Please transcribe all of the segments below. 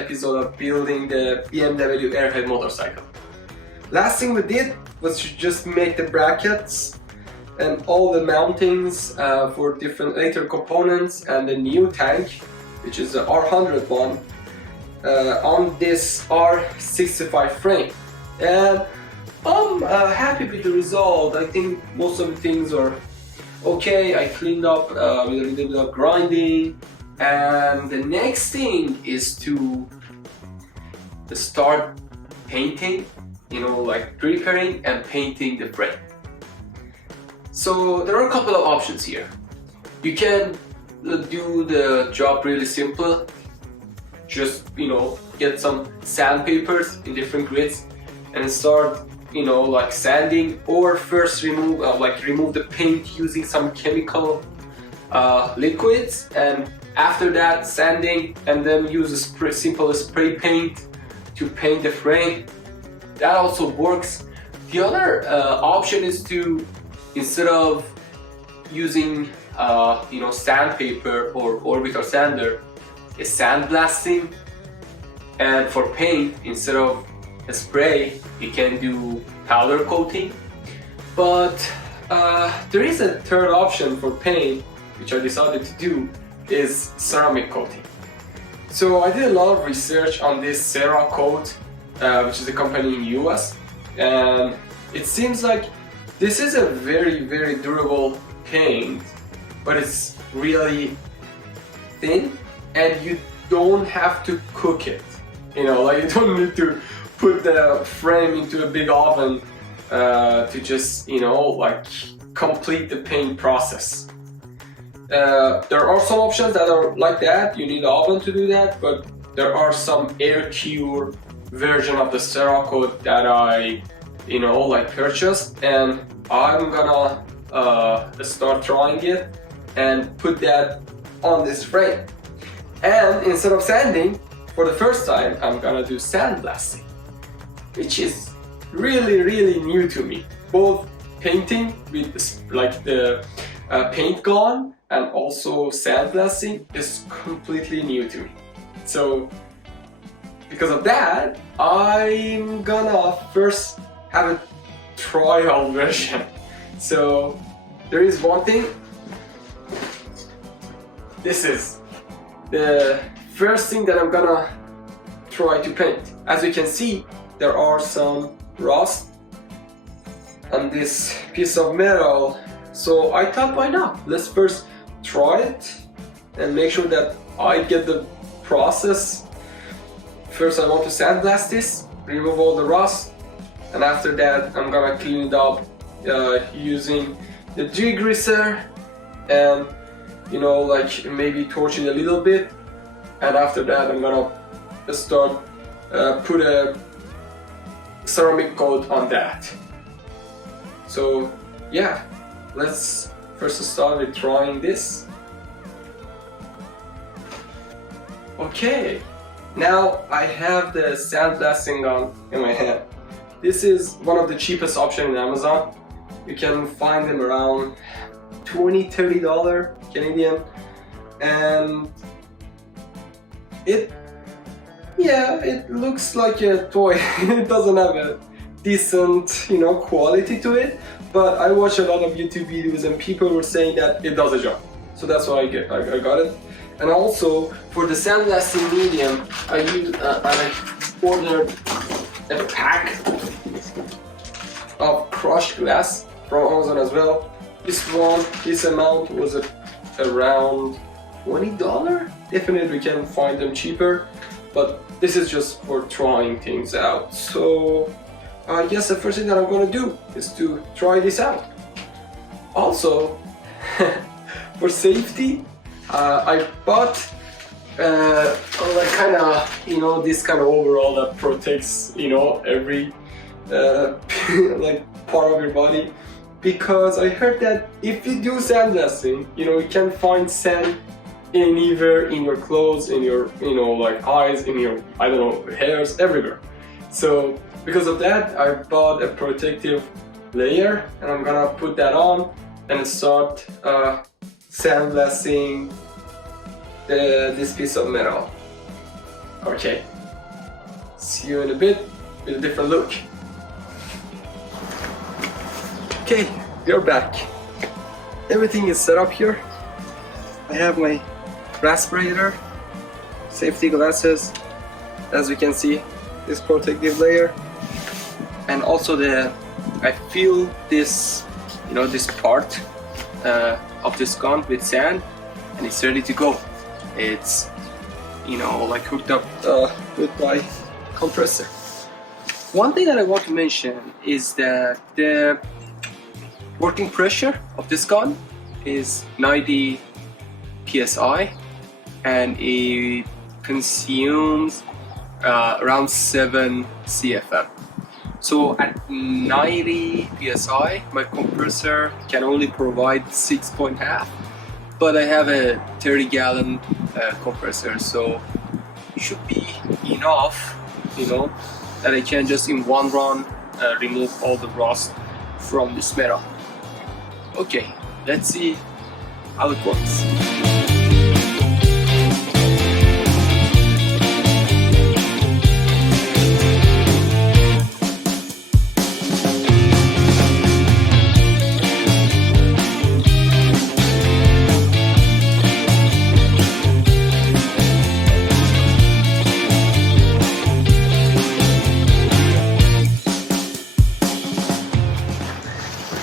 episode of building the BMW AIRHEAD motorcycle. Last thing we did was to just make the brackets and all the mountings for different later components and the new tank, which is the R100 one, on this R65 frame. And I'm happy with the result. I think most of the things are okay. I cleaned up with a little bit of grinding, and the next thing is to start painting, like preparing and painting the frame. So there are a couple of options here. You can do the job really simple. Just get some sandpapers in different grids and start like sanding, or first remove the paint using some chemical liquids, and after that sanding, and then use a simple spray paint to paint the frame. That also works. The other option is to, instead of using sandpaper or orbital sander, is sandblasting. And for paint, instead of a spray, you can do powder coating. But there is a third option for paint, which I decided to do, is ceramic coating. So I did a lot of research on this Cerakote, which is a company in US, and it seems like this is a very, very durable paint, but it's really thin, and you don't have to cook it. You don't need to put the frame into a big oven to just, complete the paint process. There are some options that are like that. You need an oven to do that, but there are some air cure version of the Cerakote that I, purchased, and I'm gonna start trying it and put that on this frame. And instead of sanding, for the first time, I'm gonna do sandblasting, which is really, really new to me. Both painting with the paint gun and also sandblasting is completely new to me. So because of that, I'm gonna first have a trial version. So there is one thing. This is the first thing that I'm gonna try to paint. As you can see, there are some rust on this piece of metal. So I thought, why not? Let's first try it and make sure that I get the process. First I want to sandblast this, remove all the rust, and after that I'm gonna clean it up using the degreaser and maybe torch it a little bit, and after that I'm gonna start put a ceramic coat on that. So yeah, let's first start with trying this. Okay, now I have the sandblasting gun in my hand. This is one of the cheapest options in Amazon. You can find them around $20–30 Canadian, and it looks like a toy. It doesn't have a decent quality to it, but I watch a lot of YouTube videos and people were saying that it does a job, so that's why I got it. And also for the sandblasting medium, I ordered a pack of crushed glass from Amazon as well. This amount was around $20. Definitely we can find them cheaper, but this is just for trying things out. So I guess the first thing that I'm gonna do is to try this out. Also, for safety, I bought this kind of overall that protects every part of your body, because I heard that if you do sandblasting, you can find sand anywhere in your clothes, in your eyes, in your hairs, everywhere. So because of that, I bought a protective layer, and I'm gonna put that on and start sandblasting this piece of metal. Okay. See you in a bit with a different look. Okay, we're back. Everything is set up here. I have my respirator, safety glasses, as you can see, this protective layer, and also I fill this, this part of this gun with sand, and it's ready to go. It's like hooked up with my compressor. One thing that I want to mention is that the working pressure of this gun is 90 psi, and it consumes around 7 CFM. So at 90 psi, my compressor can only provide 6.5, but I have a 30-gallon compressor, so it should be enough, that I can just in one run remove all the rust from this metal. Okay, let's see how it works.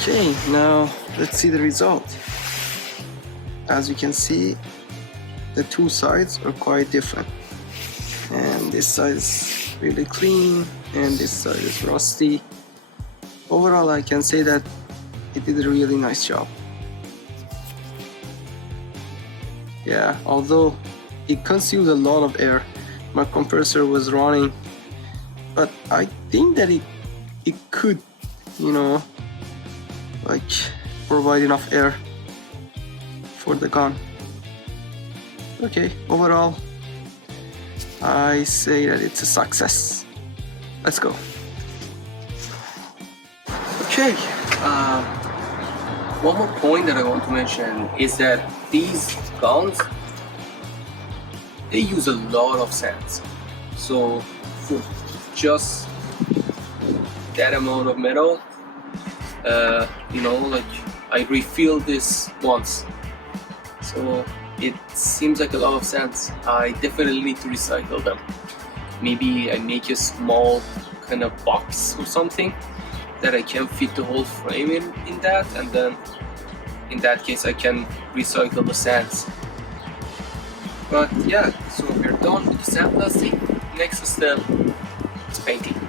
Okay, now let's see the result. As you can see, the two sides are quite different, and this side is really clean and this side is rusty. Overall, I can say that it did a really nice job. Yeah, although it consumed a lot of air, my compressor was running, but I think that it could, provide enough air for the gun. Okay, overall, I say that it's a success. Let's go. Okay, one more point that I want to mention is that these guns, they use a lot of sands. So for just that amount of metal, I refill this once, so it seems like a lot of sands. I definitely need to recycle them. Maybe I make a small kind of box or something that I can fit the whole frame in that, and then in that case I can recycle the sands. But yeah, so we're done with the sandblasting. Next step is painting.